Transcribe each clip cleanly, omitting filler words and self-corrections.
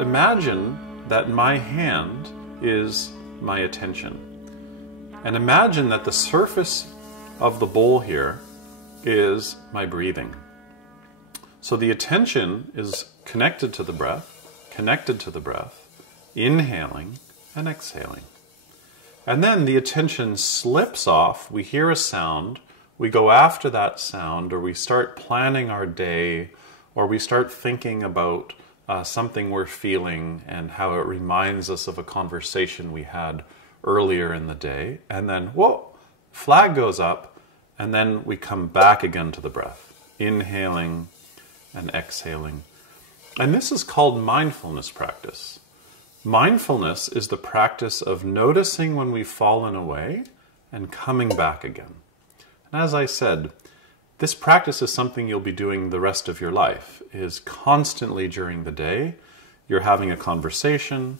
imagine that my hand is my attention. And imagine that the surface of the bowl here is my breathing. So the attention is connected to the breath, inhaling and exhaling. And then the attention slips off, we hear a sound, we go after that sound, or we start planning our day, or we start thinking about something we're feeling and how it reminds us of a conversation we had earlier in the day. And then, whoa, flag goes up, and then we come back again to the breath, inhaling and exhaling. And this is called mindfulness practice. Mindfulness is the practice of noticing when we've fallen away and coming back again. And as I said, this practice is something you'll be doing the rest of your life, is constantly during the day. You're having a conversation,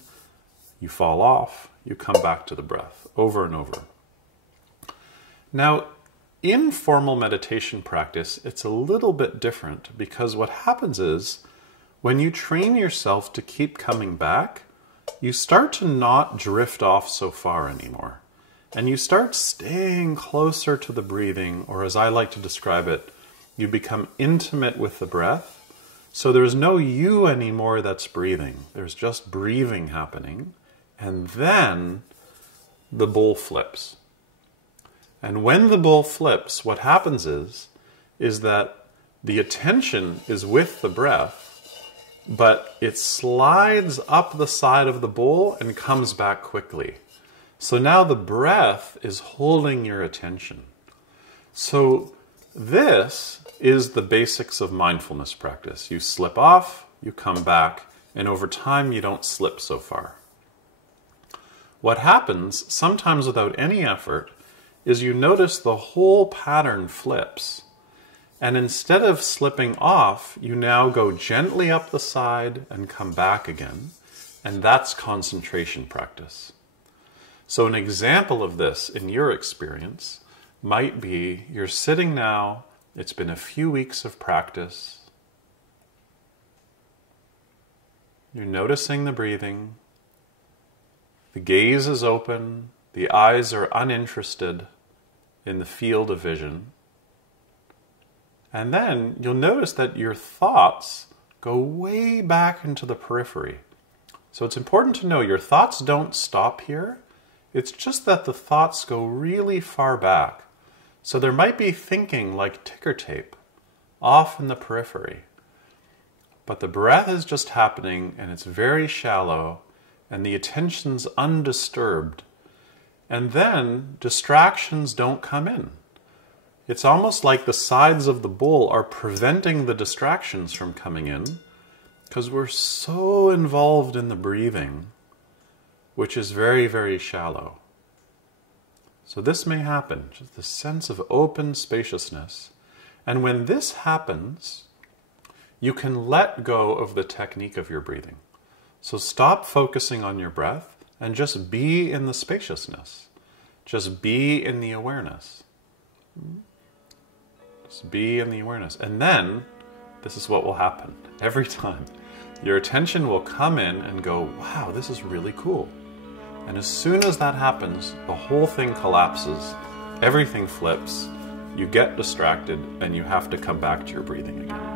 you fall off, you come back to the breath, over and over. Now, in formal meditation practice, it's a little bit different, because what happens is, when you train yourself to keep coming back, you start to not drift off so far anymore. And you start staying closer to the breathing, or as I like to describe it, you become intimate with the breath. So there's no you anymore that's breathing. There's just breathing happening. And then the bowl flips. And when the bowl flips, what happens is that the attention is with the breath, but it slides up the side of the bowl and comes back quickly. So now the breath is holding your attention. So this is the basics of mindfulness practice. You slip off, you come back, and over time you don't slip so far. What happens, sometimes without any effort, is you notice the whole pattern flips. And instead of slipping off, you now go gently up the side and come back again. And that's concentration practice. So an example of this in your experience might be you're sitting now, it's been a few weeks of practice. You're noticing the breathing. The gaze is open. The eyes are uninterested in the field of vision. And then you'll notice that your thoughts go way back into the periphery. So it's important to know your thoughts don't stop here. It's just that the thoughts go really far back. So there might be thinking like ticker tape off in the periphery. But the breath is just happening, and it's very shallow, and the attention's undisturbed. And then distractions don't come in. It's almost like the sides of the bowl are preventing the distractions from coming in, because we're so involved in the breathing, which is very, very shallow. So this may happen, just the sense of open spaciousness. And when this happens, you can let go of the technique of your breathing. So stop focusing on your breath and just be in the spaciousness. Just be in the awareness. Just be in the awareness. And then, this is what will happen every time. Your attention will come in and go, wow, this is really cool. And as soon as that happens, the whole thing collapses, everything flips, you get distracted, and you have to come back to your breathing again.